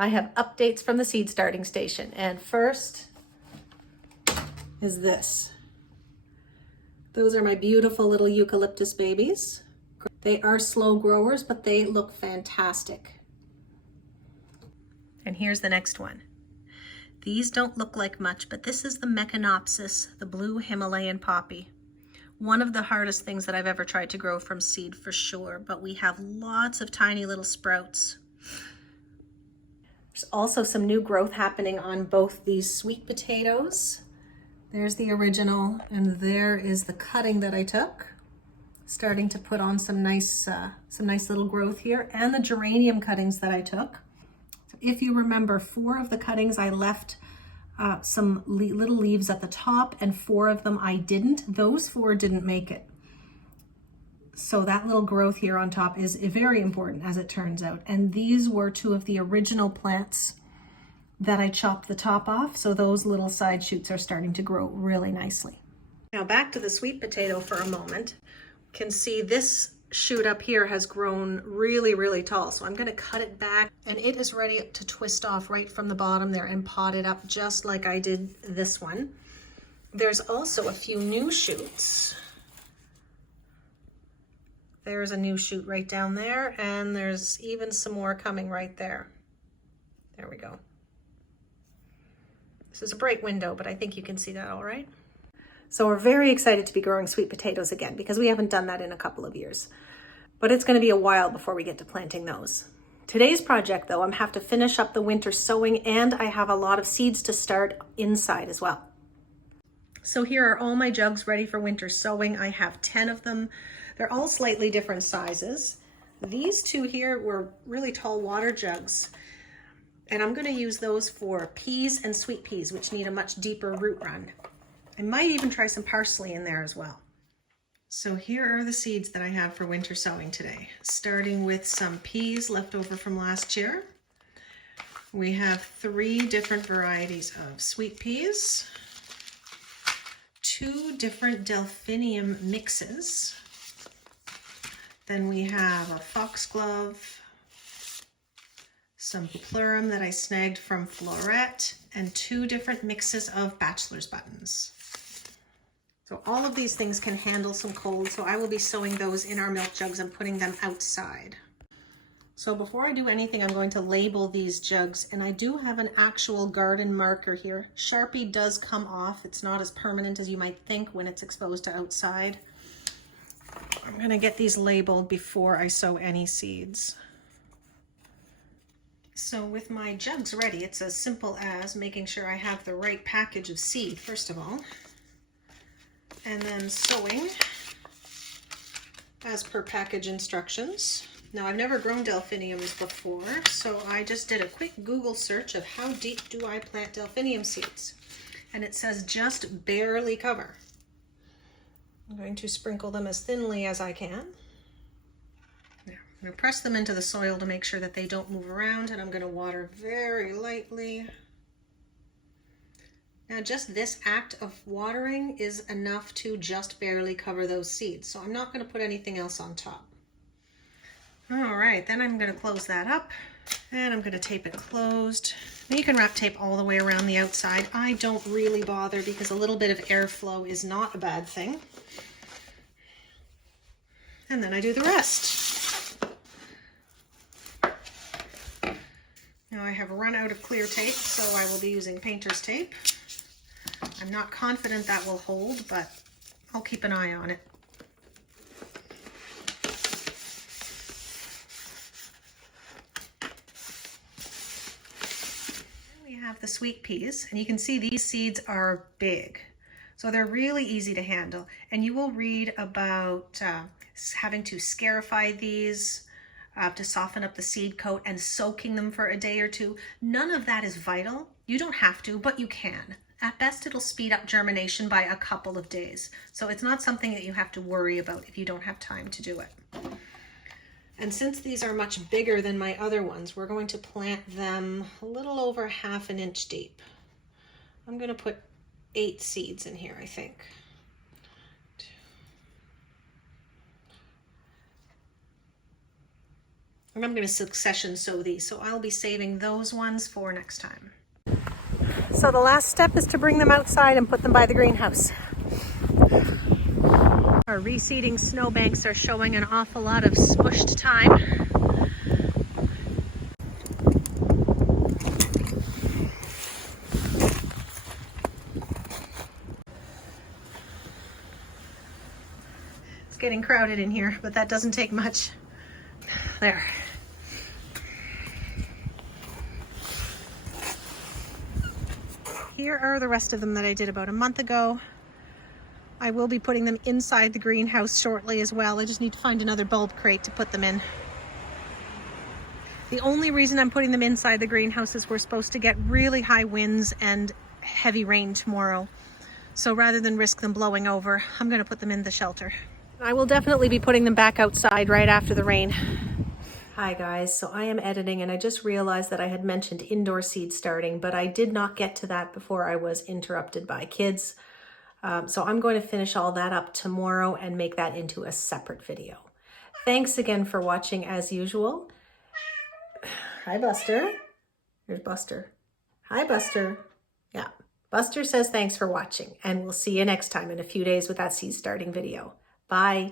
I have updates from the seed starting station. And first is this. Those are my beautiful little eucalyptus babies. They are slow growers, but they look fantastic. And here's the next one. These don't look like much, but this is the Echinopsis, the blue Himalayan poppy. One of the hardest things that I've ever tried to grow from seed for sure, but we have lots of tiny little sprouts. There's also some new growth happening on both these sweet potatoes. There's the original, and there is the cutting that I took. Starting to put on some nice little growth here, and the geranium cuttings that I took. So if you remember, 4 of the cuttings I left some little leaves at the top, and 4 of them I didn't. Those 4 didn't make it. So that little growth here on top is very important, as it turns out. And these were 2 of the original plants that I chopped the top off. So those little side shoots are starting to grow really nicely. Now back to the sweet potato for a moment. You can see this shoot up here has grown really, really tall. So I'm going to cut it back, and it is ready to twist off right from the bottom there and pot it up just like I did this one. There's also a few new shoots. There's a new shoot right down there, and there's even some more coming right there. There we go. This is a bright window, but I think you can see that all right. So we're very excited to be growing sweet potatoes again, because we haven't done that in a couple of years. But it's going to be a while before we get to planting those. Today's project, though, I'm have to finish up the winter sowing, and I have a lot of seeds to start inside as well. So here are all my jugs ready for winter sowing. I have 10 of them. They're all slightly different sizes. These 2 here were really tall water jugs, and I'm going to use those for peas and sweet peas, which need a much deeper root run. I might even try some parsley in there as well. So here are the seeds that I have for winter sowing today, starting with some peas left over from last year. We have 3 different varieties of sweet peas, 2 different Delphinium mixes. Then we have a foxglove, some plurum that I snagged from Florette, and 2 different mixes of bachelor's buttons. So all of these things can handle some cold, so I will be sowing those in our milk jugs and putting them outside. So before I do anything, I'm going to label these jugs, and I do have an actual garden marker here. Sharpie does come off. It's not as permanent as you might think when it's exposed to outside. I'm going to get these labeled before I sow any seeds. So with my jugs ready, it's as simple as making sure I have the right package of seed, first of all, and then sowing as per package instructions. Now, I've never grown delphiniums before, so I just did a quick Google search of how deep do I plant delphinium seeds, and it says just barely cover. I'm going to sprinkle them as thinly as I can. There. I'm going to press them into the soil to make sure that they don't move around, and I'm going to water very lightly. Now, just this act of watering is enough to just barely cover those seeds, so I'm not going to put anything else on top. All right, then I'm going to close that up, and I'm going to tape it closed. Now you can wrap tape all the way around the outside. I don't really bother because a little bit of airflow is not a bad thing. And then I do the rest. Now I have run out of clear tape, so I will be using painter's tape. I'm not confident that will hold, but I'll keep an eye on it. We have the sweet peas, and you can see these seeds are big. So they're really easy to handle, and you will read about having to scarify these to soften up the seed coat and soaking them for a day or 2. None of that is vital. You don't have to, but you can. At best, it'll speed up germination by a couple of days. So it's not something that you have to worry about if you don't have time to do it. And since these are much bigger than my other ones, we're going to plant them a little over ½ an inch deep. I'm going to put 8 seeds in here, I think. And I'm going to succession sow these, so I'll be saving those ones for next time. So the last step is to bring them outside and put them by the greenhouse. Our reseeding snowbanks are showing an awful lot of smushed time. It's getting crowded in here, but that doesn't take much. There. Here are the rest of them that I did about a month ago. I will be putting them inside the greenhouse shortly as well. I just need to find another bulb crate to put them in. The only reason I'm putting them inside the greenhouse is we're supposed to get really high winds and heavy rain tomorrow. So rather than risk them blowing over, I'm going to put them in the shelter. I will definitely be putting them back outside right after the rain. Hi guys, so I am editing and I just realized that I had mentioned indoor seed starting, but I did not get to that before I was interrupted by kids. So I'm going to finish all that up tomorrow and make that into a separate video. Thanks again for watching as usual. Hi Buster. Here's Buster. Hi Buster. Yeah, Buster says thanks for watching and we'll see you next time in a few days with that seed starting video. Bye.